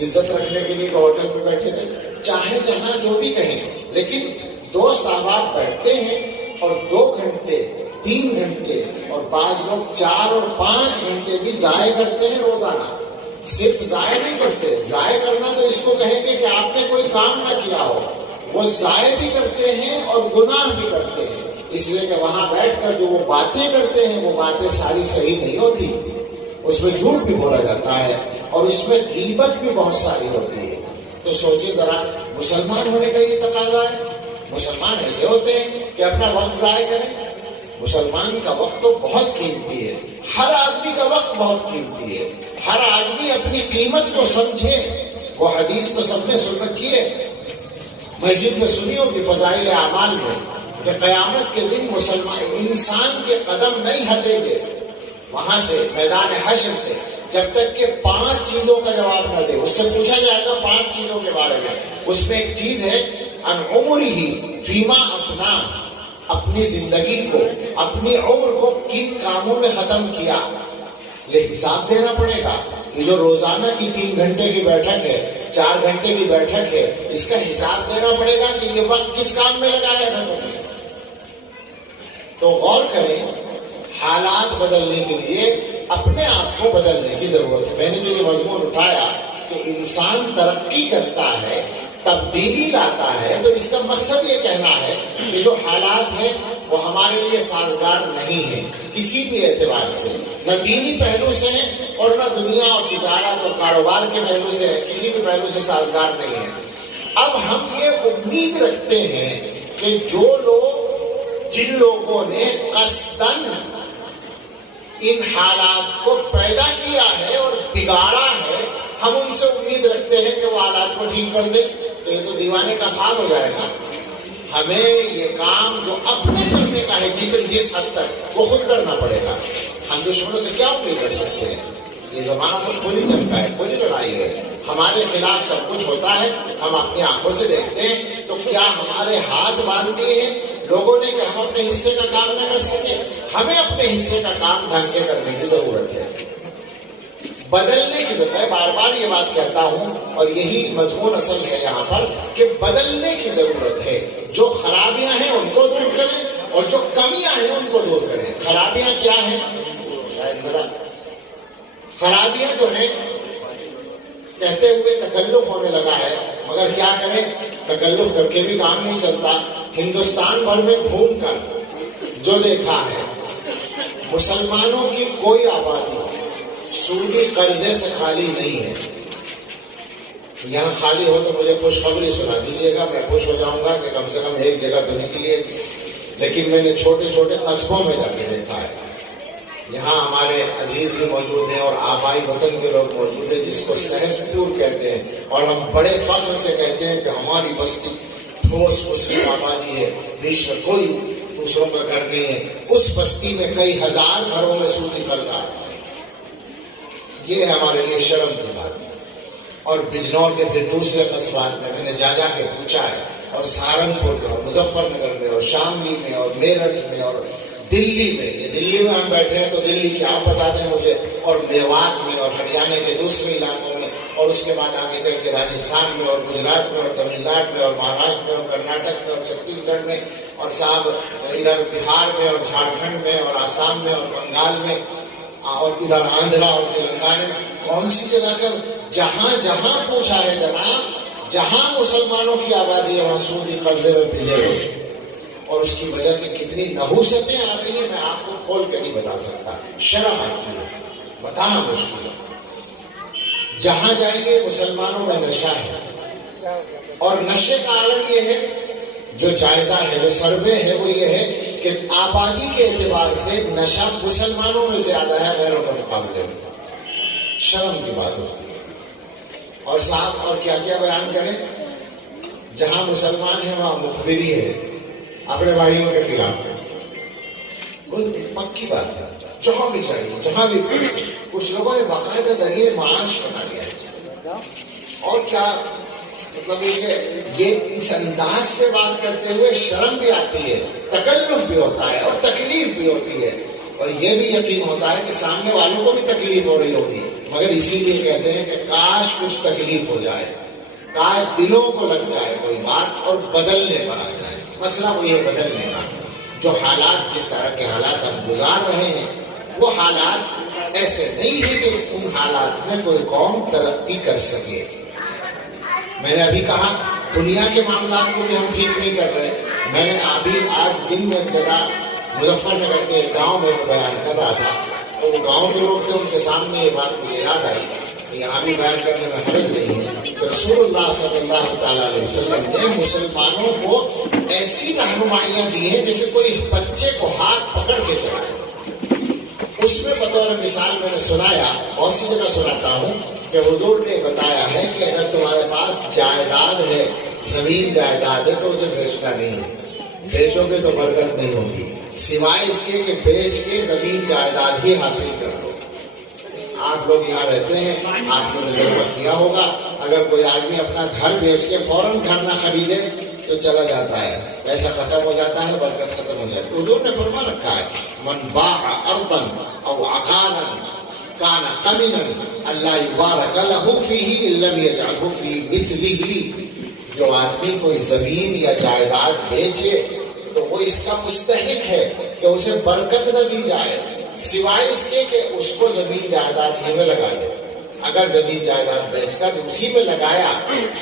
عزت رکھنے کے لیے ہوٹل پہ بیٹھے تھے، چاہے جہاں جو بھی کہیں، لیکن دوست احباب بیٹھتے ہیں اور 2 گھنٹے 3 گھنٹے اور بعض لوگ 4 اور 5 گھنٹے بھی ضائع کرتے ہیں روزانہ. صرف ضائع نہیں کرتے، ضائع کرنا تو اس کو کہیں گے کہ آپ نے کوئی کام نہ کیا ہو، وہ ضائع بھی کرتے ہیں اور گناہ بھی کرتے ہیں، اس لیے کہ وہاں بیٹھ کر جو وہ باتیں کرتے ہیں وہ باتیں ساری صحیح نہیں ہوتی، اس میں جھوٹ بھی بولا جاتا ہے اور اس میں غیبت بھی بہت ساری ہوتی ہے. تو سوچے ذرا، مسلمان ہونے کا یہ تقاضا ہے؟ مسلمان ایسے ہوتے ہیں کہ اپنا وقت ضائع کریں؟ مسلمان کا وقت تو بہت قیمتی ہے، ہر آدمی کا وقت بہت قیمتی ہے، ہر آدمی اپنی قیمت کو سمجھے. وہ حدیث تو سب نے سن رکھی ہے، مسجد میں سنی ہوگی فضائل اعمال میں، کہ قیامت کے دن مسلمان انسان کے قدم نہیں ہٹیں گے وہاں سے، میدان حشر سے، جب تک کہ 5 چیزوں کا جواب نہ دے. اس سے پوچھا جائے گا 5 چیزوں کے بارے میں. اس میں ایک چیز ہے ان عمرہ فیما افنا، اپنی زندگی کو، اپنی عمر کو کن کاموں میں ختم کیا. یہ حساب دینا پڑے گا. یہ جو روزانہ کی 3 گھنٹے کی بیٹھک ہے، 4 گھنٹے کی بیٹھک ہے، اس کا حساب دینا پڑے گا کہ یہ وقت کس کام میں لگایا تھا تم نے. تو غور کریں، حالات بدلنے کے لیے اپنے آپ کو بدلنے کی ضرورت ہے. میں نے جو یہ مضمون اٹھایا کہ انسان ترقی کرتا ہے، تبدیلی لاتا ہے، تو اس کا مقصد یہ کہنا ہے کہ جو حالات ہیں وہ ہمارے لیے سازگار نہیں ہیں کسی بھی اعتبار سے، نہ دینی پہلو سے ہیں اور نہ دنیا اور تجارت اور کاروبار کے پہلو سے، کسی بھی پہلو سے سازگار نہیں ہیں. اب ہم یہ امید رکھتے ہیں کہ جن لوگوں نے قصداً ان حالات کو پیدا کیا ہے اور بگاڑا ہے، ہم ان سے امید رکھتے ہیں کہ وہ حالات کو ٹھیک کر دیں. تو یہ تو دیوانے کا خواب ہو جائے گا. ہمیں یہ کام جو اپنے کرنے کا ہے جس حد تک، وہ خود کرنا پڑے گا. ہم دشمنوں سے کیا امید کر سکتے ہیں؟ یہ زمانہ تو کھلی جنگ کا ہے، کھلی لڑائی ہے، ہمارے خلاف سب کچھ ہوتا ہے، ہم اپنی آنکھوں سے دیکھتے ہیں. تو کیا ہمارے ہاتھ باندھ دیے ہیں لوگوں نے کہ ہم اپنے حصے کا کام نہ کر سکیں؟ ہمیں اپنے حصے کا کام ڈھنگ سے کرنے کی ضرورت ہے، بدلنے کی ضرورت ہے. بار بار یہ بات کہتا ہوں اور یہی مضمون اصل ہے یہاں پر کہ بدلنے کی ضرورت ہے. جو خرابیاں ہیں ان کو دور کریں اور جو کمیاں ہیں ان کو دور کریں. خرابیاں کیا ہیں؟ شاید ذرا خرابیاں جو ہیں کہتے ہوئے تکلف ہونے لگا ہے، مگر کیا کریں، تکلف کر کے بھی کام نہیں چلتا. ہندوستان بھر میں گھوم کر جو دیکھا ہے، مسلمانوں کی کوئی آبادی سودی قرضے سے خالی نہیں ہے. یہاں خالی ہو تو مجھے خوشخبری سنا دیجیے گا، میں خوش ہو جاؤں گا کہ کم سے کم ایک جگہ تو نکلی ہے. لیکن میں نے چھوٹے چھوٹے قصبوں میں جا کے دیکھا ہے. یہاں ہمارے عزیز بھی موجود ہیں اور آبائی وطن کے لوگ موجود ہیں جس کو سہسپور کہتے ہیں، اور ہم بڑے فخر سے کہتے ہیں کہ ہماری بستی ٹھوس مسلم آبادی ہے، بیچ میں کوئی دوسروں کا گھر نہیں ہے. اس بستی میں کئی ہزار گھروں میں سودی قرضہ ہے. یہ ہے ہمارے لیے شرم کی بات. اور بجنور کے پھر دوسرے قصبات میں نے جا کے پوچھا ہے، اور سہارنپور میں اور مظفر نگر میں اور شاملی میں اور میرٹھ میں اور دلی میں. یہ دلی میں ہم بیٹھے ہیں تو دلی کی آپ بتا دیں مجھے، اور میوات میں اور ہریانہ کے دوسرے علاقوں میں، اور اس کے بعد آگے چل کے راجستھان میں اور گجرات میں اور تمل ناڈو میں اور مہاراشٹر میں اور کرناٹک میں اور چھتیس گڑھ میں، اور صاحب ادھر بہار میں اور جھارکھنڈ میں اور آسام میں اور بنگال میں، اور ادھر آندھرا اور تلنگانہ میں. کون سی جگہ کا جہاں جہاں پوچھا ہے جناب، جہاں مسلمانوں کی آبادی ہے وہاں سودی قرضے میں بھیجے ہوئے. اور اس کی وجہ سے کتنی نحوستیں آ گئی ہیں میں آپ کو کھول کے نہیں بتا سکتا. شرم آتی ہے، بتانا مشکل ہے. جہاں جائیں گے مسلمانوں میں نشہ ہے، اور نشے کا عالم یہ ہے، جو جائزہ ہے، جو سروے ہے وہ یہ ہے کہ آبادی کے اعتبار سے نشہ مسلمانوں میں زیادہ ہے غیروں کے مقابلے میں. شرم کی بات ہوتی ہے. اور صاحب اور کیا کیا بیان کریں، جہاں مسلمان ہیں وہاں مخبری ہے، اپنے بھائیوں کے خلاف ہے. پکی بات ہے. جہاں بھی جائیں، جہاں بھی کچھ لوگوں نے باقاعدہ ذریعے معاش بنا لیا ہے. اور کیا مطلب یہ اس انداز سے بات کرتے ہوئے شرم بھی آتی ہے، تکلف بھی ہوتا ہے اور تکلیف بھی ہوتی ہے، اور یہ بھی یقین ہوتا ہے کہ سامنے والوں کو بھی تکلیف ہو رہی ہوگی، مگر اسی لیے کہتے ہیں کہ کاش کچھ تکلیف ہو جائے، کاش دلوں کو لگ جائے کوئی بات اور بدلنے پر آ جائے۔ مسئلہ وہ یہ بدلنے کا، جو حالات جس طرح کے حالات ہم گزار رہے ہیں وہ حالات ایسے نہیں ہیں کہ ان حالات میں کوئی قوم ترقی کر سکے۔ میں نے ابھی کہا دنیا کے معاملات کو بھی ہم ٹھیک نہیں کر رہے۔ میں نے ابھی آج دن میں جگہ مظفر نگر کے گاؤں میں بیان کر رہا تھا، تو وہ گاؤں کے لوگ تھے، ان کے سامنے یہ بات مجھے یاد آئی کہ یہاں بھی بیان کرنے میں حرج نہیں ہے کہ رسول اللہ صلی اللہ تعالیٰ علیہ وسلم نے مسلمانوں کو ایسی رہنمائیاں دی ہیں جیسے کوئی بچے کو ہاتھ پکڑ کے چلائے۔ اس میں بطور مثال میں نے سنایا، بہت سی جگہ سناتا ہوں کہ حضور نے بتایا ہے کہ اگر تمہارے پاس جائیداد ہے، زمین جائیداد ہے، تو اسے بیچنا نہیں ہے، بیچو گے تو برکت نہیں ہوگی، سوائے اس کے کہ بیچ کے زمین جائیداد ہی حاصل کر لو۔ آپ لوگ یہاں رہتے ہیں، آپ نے تجربہ کیا ہوگا، اگر کوئی آدمی اپنا گھر بیچ کے فوراً گھر نہ خریدے تو چلا جاتا ہے، پیسہ ختم ہو جاتا ہے، برکت ختم ہو جاتی ہے۔ حضور نے فرما رکھا ہے من باع ارضا او عقارا کان قمنا اللہ یبارک له فیہ ان لم یجعلہ فی مثلہ۔ جو آدمی کوئی زمین یا جائیداد بیچے تو وہ اس کا مستحق ہے کہ اسے برکت نہ دی جائے، سوائے اس کے کہ اس کو زمین جائیداد ہی میں لگا دے۔ اگر زمین جائیداد بیچ کر اسی میں لگایا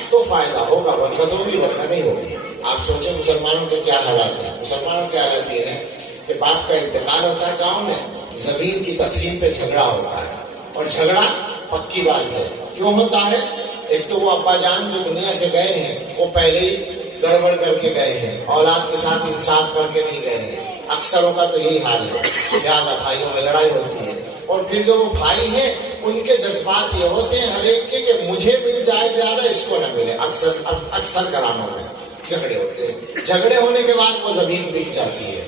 تو فائدہ ہوگا، برکت ہوگی، ورنہ نہیں ہوگی۔ آپ سوچیں مسلمانوں کے کیا حالات ہیں۔ مسلمانوں کے حالات یہ ہیں کہ باپ کا انتقال ہوتا ہے گاؤں میں، زمین کی تقسیم پہ جھگڑا ہوتا ہے، اور جھگڑا پکی بات ہے۔ کیوں ہوتا ہے؟ ایک تو وہ ابا جان جو دنیا سے گئے ہیں وہ پہلے ہی گڑبڑ کر کے گئے ہیں، اولاد کے ساتھ انصاف کر کے نہیں گئے ہیں۔ اکثروں کا تو یہی حال ہے، لہٰذا بھائیوں میں لڑائی ہوتی ہے۔ اور پھر جو وہ بھائی ہیں ان کے جذبات یہ ہوتے ہیں ہر ایک کے کہ مجھے مل جائے زیادہ، اس کو نہ ملے۔ اکثر گھرانوں میں جھگڑے ہوتے ہیں، جھگڑے ہونے کے بعد وہ زمین بک جاتی ہے،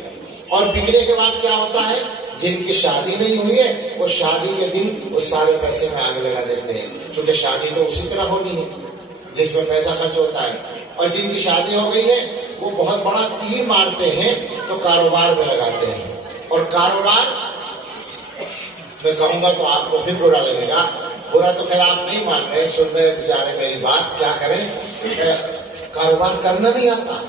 اور بکنے کے بعد کیا ہوتا ہے؟ جن کی شادی نہیں ہوئی ہے وہ شادی کے دن اس سارے پیسے میں آگ لگا دیتے ہیں، کیونکہ شادی تو اسی طرح ہونی ہے جس میں پیسہ خرچ ہوتا ہے۔ اور جن کی شادی ہو گئی ہے وہ بہت بڑا تیر مارتے ہیں تو کاروبار میں لگاتے ہیں، اور کاروبار میں کہوں گا تو آپ کو پھر برا لگے گا، برا تو خیر آپ نہیں مان رہے، سن رہے بیچارے میری بات، کیا کریں؟ کاروبار کرنا نہیں آتا۔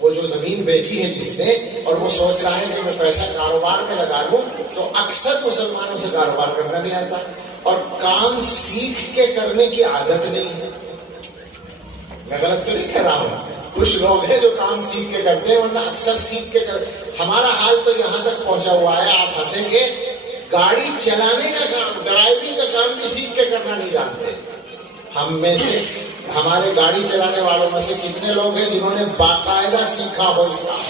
وہ جو زمین بیچی ہے جس نے اور وہ سوچ رہا ہے کہ میں پیسہ کاروبار میں لگا لوں، تو اکثر مسلمانوں سے کاروبار کرنا نہیں آتا، اور کام سیکھ کے کرنے کی عادت نہیں ہے۔ میں غلط تو نہیں کہہ رہا ہوں، کچھ لوگ ہیں جو کام سیکھ کے کرتے ہیں، ورنہ اکثر سیکھ کے ہمارا حال تو یہاں تک پہنچا ہوا ہے، آپ ہنسیں گے، گاڑی چلانے کا کام، ڈرائیونگ کا کام بھی سیکھ کے کرنا نہیں جانتے۔ ہم میں سے، ہمارے گاڑی چلانے والوں میں سے کتنے لوگ ہیں جنہوں نے باقاعدہ سیکھا ہو اس کام؟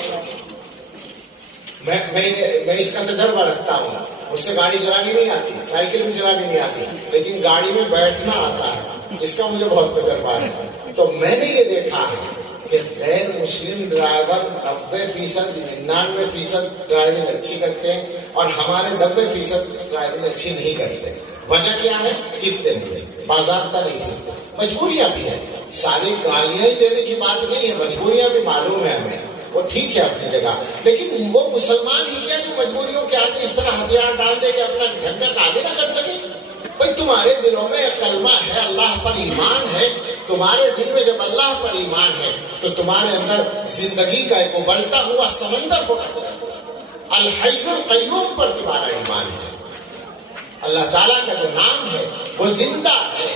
میں اس کا تجربہ رکھتا ہوں، مجھ سے گاڑی چلانی نہیں آتی، سائیکل بھی چلانی نہیں آتی، لیکن گاڑی میں بیٹھنا آتا ہے، اس کا مجھے بہت تجربہ ہے۔ تو میں نے یہ دیکھا ہے کہ غیر مسلم ڈرائیور 90%، 99% ڈرائیونگ اچھی کرتے ہیں، اور ہمارے 90% ڈرائیونگ اچھی نہیں کرتے۔ وجہ کیا ہے؟ سیکھتے نہیں، باضابطہ نہیں سیکھتے، مجبوریاں بھی ہیں۔ ساری گالیاں ہی دینے کی بات نہیں ہے، مجبوریاں بھی معلوم ہے ہمیں، وہ ٹھیک ہے اپنی جگہ، لیکن وہ مسلمان ہی کیا جو مجبوریوں کے آگے اس طرح ہتھیار ڈال دے کہ اپنا ڈھنگا آگے نہ کر سکے؟ بھائی تمہارے دلوں میں کلمہ ہے، اللہ پر ایمان ہے، تمہارے دل میں جب اللہ پر ایمان ہے تو تمہارے اندر زندگی کا ایک ابلتا ہوا سمندر ہونا چاہیے۔ الحی القیوم پر تمہارا ایمان ہے، اللہ تعالیٰ کا جو نام ہے وہ زندہ ہے،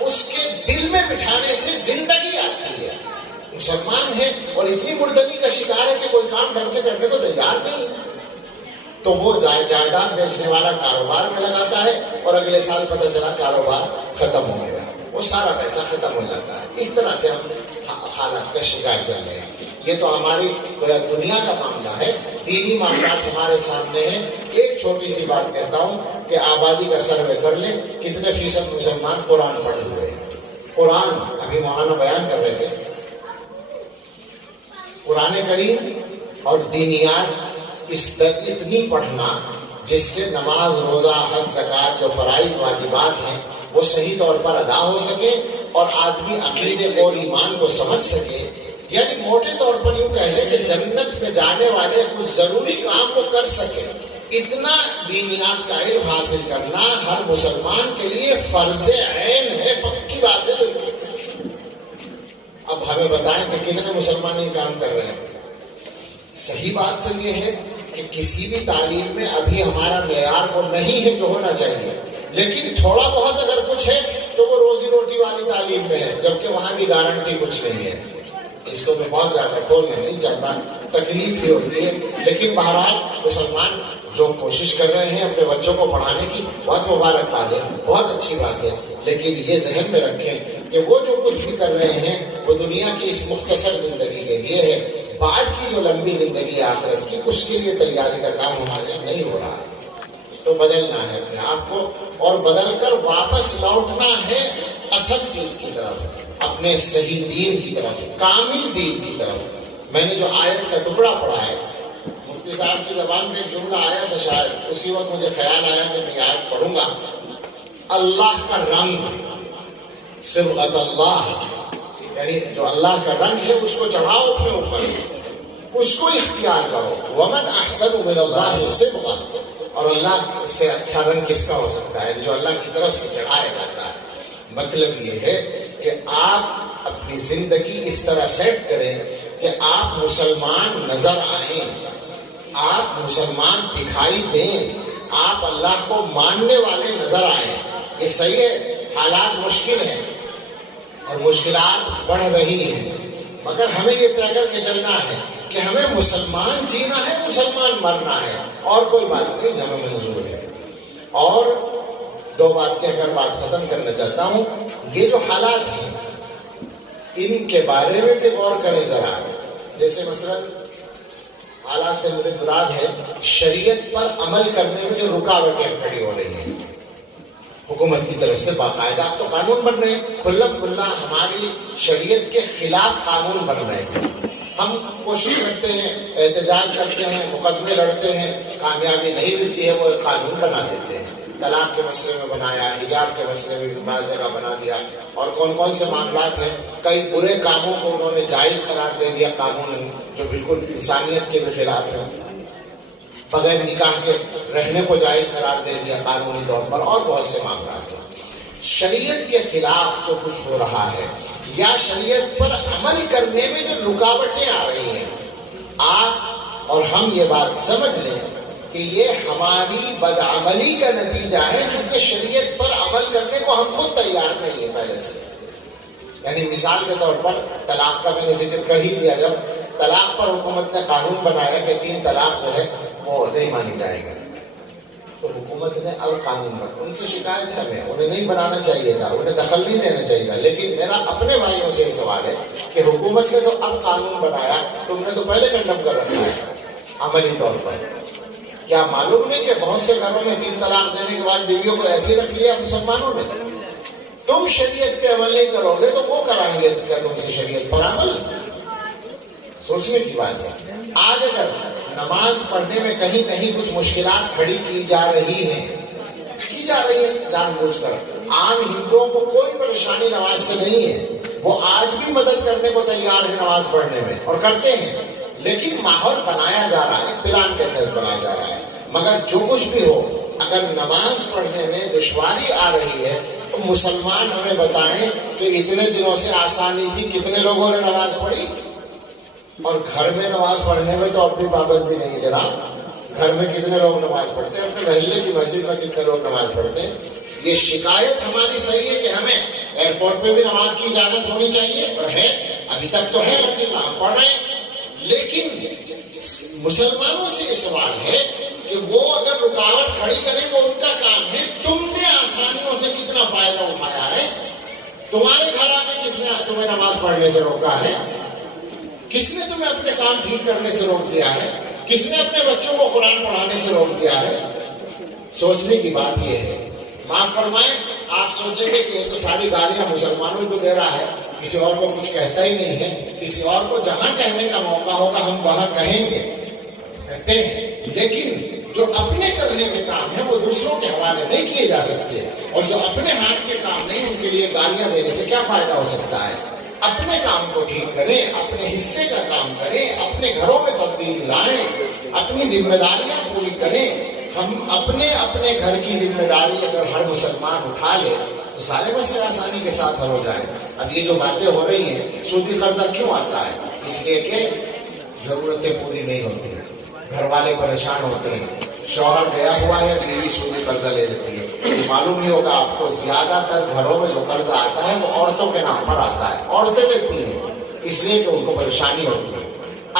اس کے دل میں بٹھانے سے زندگی آتی ہے۔ مسلمان ہے اور اتنی مردنی کا شکار ہے کہ کوئی کام ڈھنگ سے کرنے کو تیار نہیں ہے، تو وہ جائیداد بیچنے والا کاروبار میں لگاتا ہے، اور اگلے سال پتہ چلا کاروبار ختم ہو گیا، وہ سارا پیسہ ختم ہو جاتا ہے۔ اس طرح سے ہم حالات کا شکار چل رہے ہیں۔ یہ تو ہماری دنیا کا معاملہ ہے، دینی معاملات ہمارے سامنے ہیں۔ ایک چھوٹی سی بات کہتا ہوں کہ آبادی کا سروے کر لیں، کتنے فیصد مسلمان قرآن پڑھے ہوئے ہیں؟ قرآن ابھی مولانا بیان کر رہے تھے، قرآن کریم اور دینیات اتنی پڑھنا جس سے نماز، روزہ، حج، زکوٰۃ جو فرائض واجبات ہیں وہ صحیح طور پر ادا ہو سکے، اور آدمی عقیدے اور ایمان کو سمجھ سکے، یعنی موٹے طور پر یوں کہہ لیں کہ جنت میں جانے والے کچھ ضروری کام وہ کر سکے۔ اتنا دینیات کا علم حاصل کرنا ہر مسلمان کے لیے فرض عین ہے، پکی بات ہے بالکل۔ اب ہمیں بتائیں کہ کتنے مسلمان یہ کام کر رہے ہیں؟ صحیح بات تو یہ ہے کہ کسی بھی تعلیم میں ابھی ہمارا معیار وہ نہیں ہے جو ہونا چاہیے، لیکن تھوڑا بہت اگر کچھ ہے تو وہ روزی روٹی والی تعلیم میں ہے، جبکہ وہاں کی گارنٹی کچھ نہیں ہے۔ اس کو میں بہت زیادہ کھولنا نہیں چاہتا، تکلیف ہی ہوتی ہے، لیکن بہرحال مسلمان جو کوشش کر رہے ہیں اپنے بچوں کو پڑھانے کی، بہت مبارکباد ہے، بہت اچھی بات ہے، لیکن یہ ذہن میں رکھیں کہ وہ جو کچھ بھی کر رہے ہیں وہ دنیا کی اس مختصر زندگی کے لیے ہے، بعد کی جو لمبی زندگی آخرت کی، اس کے لیے تیاری کا کام ہمارے نہیں ہو رہا ہے۔ تو بدلنا ہے اپنے آپ کو، اور بدل کر واپس لوٹنا ہے اصل چیز کی طرف، اپنے صحیح دین کی طرف، کامل دین کی طرف۔ میں نے جو آیت کا ٹکڑا پڑھا ہے، مفتی صاحب کی زبان میں جملہ آیا تھا، شاید اسی وقت مجھے خیال آیا کہ میں آیت پڑھوں گا۔ اللہ کا رنگ، صبغۃ اللہ، یعنی جو اللہ کا رنگ ہے اس کو چڑھاؤ اپنے اوپر، اس کو اختیار کرو۔ ومن احسن من اللہ صبغہ، اور اللہ سے اچھا رنگ کس کا ہو سکتا ہے جو اللہ کی طرف سے چڑھایا جاتا ہے۔ مطلب یہ ہے کہ آپ اپنی زندگی اس طرح سیٹ کریں کہ آپ مسلمان نظر آئیں، آپ مسلمان دکھائی دیں، آپ اللہ کو ماننے والے نظر آئیں۔ یہ صحیح ہے، حالات مشکل ہیں اور مشکلات بڑھ رہی ہیں، مگر ہمیں یہ طے کر کے چلنا ہے کہ ہمیں مسلمان جینا ہے، مسلمان مرنا ہے، اور کوئی بات نہیں ہمیں منظور ہے۔ اور دو بات کہہ کر بات ختم کرنا چاہتا ہوں۔ یہ جو حالات ہیں ان کے بارے میں بھی غور کریں ذرا، جیسے مثلا حالات سے مجھے مراد ہے شریعت پر عمل کرنے میں جو رکاوٹیں کھڑی ہو رہی ہیں حکومت کی طرف سے، باقاعدہ اب تو قانون بن رہے ہیں، کھلم کھلا ہماری شریعت کے خلاف قانون بن رہے ہیں۔ ہم کوشش کرتے ہیں، احتجاج کرتے ہیں، مقدمے لڑتے ہیں، کامیابی نہیں ملتی ہے، وہ قانون بنا دیتے ہیں۔ طلاق کے مسئلے میں بنایا، حجاب کے مسئلے میں بعض جگہ بنا دیا، اور کون کون سے معاملات ہیں، کئی برے کاموں کو انہوں نے جائز قرار دے دیا قانون، جو بالکل انسانیت کے بھی خلاف ہے۔ بغیر نکاح کے رہنے کو جائز قرار دے دیا قانونی طور پر، اور بہت سے معاملات ہیں۔ شریعت کے خلاف جو کچھ ہو رہا ہے یا شریعت پر عمل کرنے میں جو رکاوٹیں آ رہی ہیں، آپ اور ہم یہ بات سمجھ لیں کہ یہ ہماری بدعملی کا نتیجہ ہے، چونکہ شریعت پر عمل کرنے کو ہم خود تیار نہیں ہیں پہلے سے۔ یعنی مثال کے طور پر طلاق کا میں نے ذکر کر ہی دیا، جب طلاق پر حکومت نے قانون بنایا کہ 3 طلاق جو ہے وہ نہیں مانی جائے گا، تو حکومت نے اب قانون بنا، ان سے شکایت ہے ہمیں، انہیں نہیں بنانا چاہیے تھا، انہیں دخل نہیں دینا چاہیے تھا، لیکن میرا اپنے بھائیوں سے یہ سوال ہے کہ حکومت نے تو اب قانون بنایا، تم نے تو پہلے کنڈم کر رکھا ہے عملی طور پر۔ کیا معلوم نہیں کہ بہت سے گھروں میں 3 طلاق دینے کے بعد بیویوں کو ایسے رکھ لیا مسلمانوں نے؟ تم شریعت پہ عمل نہیں کرو گے تو وہ کرائیں گے کیا تم سے شریعت پر عمل؟ سوچنے کی بات ہے۔ آج اگر نماز پڑھنے میں کہیں کہیں کچھ مشکلات کھڑی کی جا رہی ہیں جان بوجھ کر، عام ہندوؤں کو کوئی پریشانی نماز سے نہیں ہے، وہ آج بھی مدد کرنے کو تیار ہے نماز پڑھنے میں، اور کرتے ہیں، لیکن ماحول بنایا جا رہا ہے، پلان کے تحت بنایا جا رہا ہے۔ مگر جو کچھ بھی ہو، اگر نماز پڑھنے میں دشواری آ رہی ہے تو مسلمان ہمیں بتائیں کہ اتنے دنوں سے آسانی تھی، کتنے لوگوں نے نماز پڑھی؟ اور گھر میں نماز پڑھنے میں تو اپنی پابندی نہیں ہے جناب، گھر میں کتنے لوگ نماز پڑھتے ہیں، اپنے محلے کی مسجد میں کتنے لوگ نماز پڑھتے ہیں؟ یہ شکایت ہماری صحیح ہے کہ ہمیں ایئرپورٹ پہ بھی نماز کی اجازت ہونی چاہیے، اور ہے، ابھی تک تو ہے، لیکن ہم پڑھ رہے ہیں۔ لیکن مسلمانوں سے یہ سوال ہے کہ وہ اگر رکاوٹ کھڑی کریں وہ ان کا کام ہے، تم نے آسانیوں سے کتنا فائدہ اٹھایا ہے؟ تمہارے گھر آ کے کس نے تمہیں نماز پڑھنے سے روکا ہے؟ کس نے تمہیں اپنے کام ٹھیک کرنے سے روک دیا ہے؟ کس نے اپنے بچوں کو قرآن پڑھانے سے روک دیا ہے؟ سوچنے کی بات یہ ہے۔ معاف فرمائیں، آپ سوچیں گے کہ یہ تو ساری گالیاں مسلمانوں کو دے رہا ہے، کسی اور کو کچھ کہتا ہی نہیں ہے، کسی اور کو جہاں کہنے کا موقع ہوگا ہم وہاں کہیں گے، کہتے ہیں، لیکن جو اپنے کرنے کے کام ہیں وہ دوسروں کے حوالے نہیں کیے جا سکتے، اور جو اپنے ہاتھ کے کام نہیں ان کے لیے گالیاں دینے سے کیا فائدہ ہو سکتا ہے؟ اپنے کام کو ٹھیک کریں، اپنے حصے کا کام کریں، اپنے گھروں میں تبدیلی لائیں، اپنی ذمہ داریاں پوری کریں، ہم اپنے اپنے گھر کی ذمہ داری اگر ہر مسلمان اٹھا لے تو سارے مسئلے آسانی کے ساتھ حل ہو جائیں۔ اب یہ جو باتیں ہو رہی ہیں، سودی قرضہ کیوں آتا ہے؟ اس لیے کہ ضرورتیں پوری نہیں ہوتی ہیں، گھر والے پریشان ہوتے ہیں، شوہر گیا ہوا ہے، بیوی سودی قرضہ لے لیتی ہے۔ معلوم ہی ہوگا آپ کو، زیادہ تر گھروں میں جو قرضہ آتا ہے وہ عورتوں کے نام پر آتا ہے، عورتیں لیتی ہیں، اس لیے کہ ان کو پریشانی ہوتی ہے۔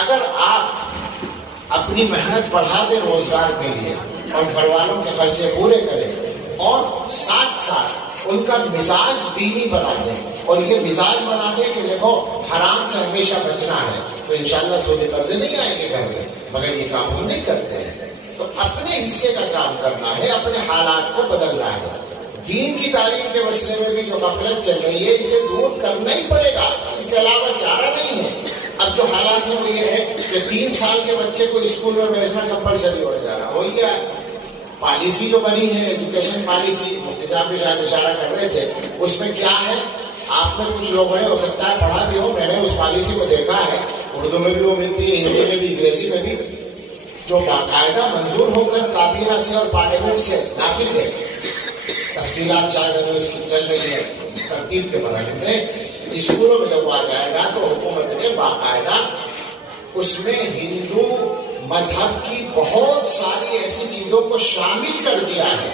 اگر آپ اپنی محنت بڑھا دیں روزگار کے لیے اور گھر والوں کے خرچے پورے کریں اور ساتھ ساتھ ان کا مزاج دینی بنا دیں اور یہ مزاج بنا دیں کہ دیکھو حرام سے ہمیشہ بچنا ہے، تو انشاءاللہ سودی قرضے نہیں آئیں گے گھر میں۔ مگر یہ کام ہم نہیں کرتے ہیں، تو اپنے حصے کا کام کرنا ہے، اپنے حالات کو بدلنا ہے۔ دین کی تعلیم کے مسئلے میں بھی جو غفلت چل رہی ہے اسے دور کرنا ہی پڑے گا، اس کے علاوہ چارہ نہیں ہے۔ اب جو حالات ہیں وہ یہ ہے کہ 3 سال کے بچے کو اسکول میں بھیجنا کمپلسری ہو جا رہا ہے۔ وہی کیا پالیسی جو بنی ہے، ایجوکیشن پالیسی، مفتی صاحب بھی شاید اشارہ کر رہے تھے، اس میں کیا ہے، آپ میں کچھ لوگوں نے ہو سکتا ہے پڑھا بھی ہو، میں نے اس پالیسی کو دیکھا ہے، اردو میں بھی وہ ملتی ہے، ہندی میں بھی، انگریزی میں بھی، جو باقاعدہ منظور ہو کر کابینہ سے اور پارلیمنٹ سے نافذ ہے۔ تفصیلات شاید ابھی اس کی چل رہی ہے ترتیب کے مرحلے میں۔ اسکولوں میں جب وہ آ جائے گا تو حکومت نے باقاعدہ اس میں ہندو مذہب کی بہت ساری ایسی چیزوں کو شامل کر دیا ہے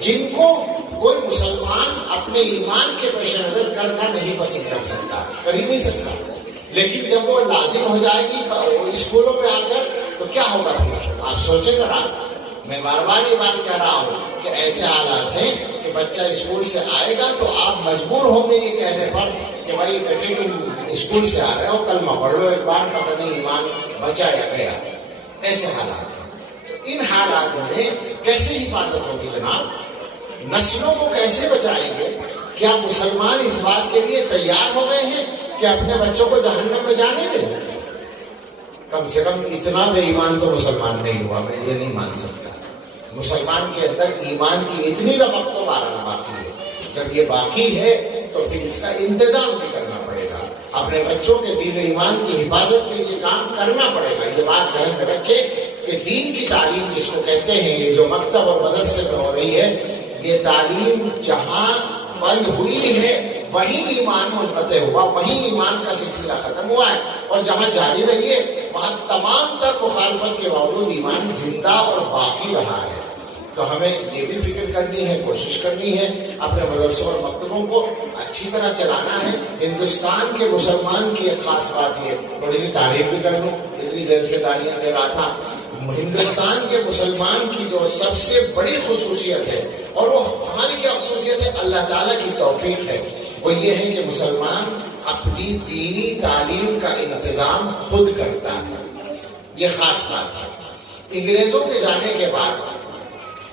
جن کو کوئی مسلمان اپنے ایمان کے پیش نظر کرنا نہیں پسند کر سکتا، کر ہی نہیں سکتا۔ لیکن جب وہ لازم ہو جائے گی اسکولوں میں آ کر تو کیا ہوگا پھر؟ آپ سوچیں ذرا، میں بار بار یہ بات کہہ رہا ہوں کہ ایسے حالات ہیں کہ بچہ اسکول سے آئے گا تو آپ مجبور ہوں گے یہ کہنے پر کہ بھائی بیٹے تم اسکول سے آ رہے ہو، کلمہ پڑھ لو ایک بار، پتہ نہیں ایمان بچا یا گیا۔ ایسے حالات ہیں، تو ان حالات میں کیسے حفاظت ہوگی جناب؟ نسلوں کو کیسے بچائیں گے؟ کیا مسلمان اس بات کے لیے تیار ہو گئے ہیں کہ اپنے بچوں کو جہنم میں جانے دیں؟ کم سے کم اتنا بے ایمان تو مسلمان نہیں ہوا، میں یہ نہیں مان سکتا۔ مسلمان کے اندر ایمان کی اتنی رمق تو مارنا باقی ہے۔ جب یہ باقی ہے تو پھر اس کا انتظام بھی کرنا پڑے گا، اپنے بچوں کے دین ایمان کی حفاظت کے لیے کام کرنا پڑے گا۔ یہ بات ذہن میں رکھے کہ دین کی تعلیم جس کو کہتے ہیں، یہ جو مکتب اور مدرسے میں ہو رہی ہے، یہ تعلیم جہاں بند ہوئی ہے وہیں ایمان منقطع ہوا، وہیں ایمان کا سلسلہ ختم ہوا ہے، اور جہاں جاری رہی ہے وہاں تمام تر مخالفت کے باوجود ایمان زندہ اور باقی رہا ہے۔ تو ہمیں یہ بھی فکر کرنی ہے، کوشش کرنی ہے، اپنے مدرسوں اور مکتبوں کو اچھی طرح چلانا ہے۔ ہندوستان کے مسلمان کی ایک خاص بات یہ، تھوڑی سی تعریف بھی کر لوں، اتنی دیر سے تالیاں دے رہا تھا۔ ہندوستان کے مسلمان کی جو سب سے بڑی خصوصیت ہے، اور وہ ہماری کیا خصوصیت ہے، اللہ تعالیٰ کی توفیق ہے، وہ یہ ہے کہ مسلمان اپنی دینی تعلیم کا انتظام خود کرتا ہے۔ یہ خاص بات ہے۔ انگریزوں کے جانے کے بعد،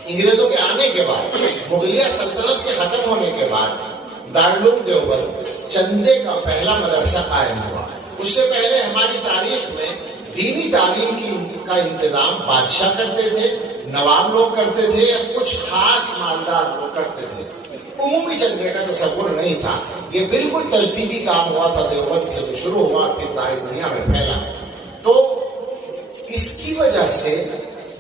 انگریزوں کے آنے کے بعد، مغلیہ سلطنت کے ختم ہونے کے بعد دارالعلوم دیوبند چندے کا پہلا مدرسہ قائم ہوا۔ اس سے پہلے ہماری تاریخ میں دینی تعلیم کا انتظام بادشاہ کرتے تھے، نواب لوگ کرتے تھے، یا کچھ خاص مالدار لوگ کرتے تھے۔ عمومی چندے کا تصور نہیں تھا، یہ بالکل تجدیدی کام ہوا تھا، دیوبند سے جو شروع ہوا پھر ساری دنیا میں پھیلا۔ تو اس کی وجہ سے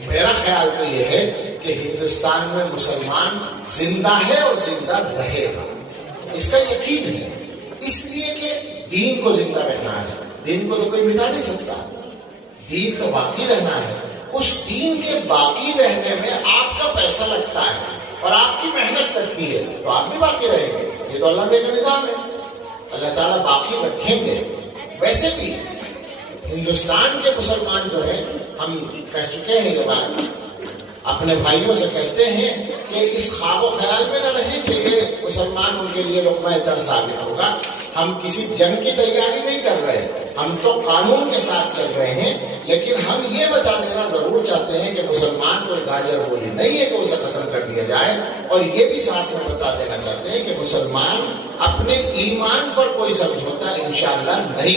میرا خیال تو یہ ہے کہ ہندوستان میں مسلمان زندہ ہے اور زندہ رہے گا، اس کا یقین ہے، اس لیے کہ دین کو زندہ رہنا ہے، دین کو تو کوئی مٹا نہیں سکتا، دین تو باقی رہنا ہے۔ اس دین کے باقی رہنے میں آپ کا پیسہ لگتا ہے اور آپ کی محنت لگتی ہے، تو آپ بھی باقی رہیں گے۔ یہ تو اللہ کا نظام ہے، اللہ تعالیٰ باقی رکھیں گے۔ ویسے بھی ہندوستان کے مسلمان جو ہیں، ہم کہہ چکے ہیں یہ بات، اپنے بھائیوں سے کہتے ہیں کہ اس خواب و خیال میں نہ رہیں کہ یہ مسلمان ان کے لیے لقمہ تر ثابت ہوگا۔ ہم کسی جنگ کی تیاری نہیں کر رہے، ہم تو قانون کے ساتھ چل رہے ہیں، لیکن ہم یہ بتا دینا ضرور چاہتے ہیں کہ مسلمان کوئی گاجر گولی نہیں ہے کہ اسے قتل کر دیا جائے، اور یہ بھی ساتھ میں بتا دینا چاہتے ہیں کہ مسلمان اپنے ایمان پر کوئی سمجھوتا انشاءاللہ نہیں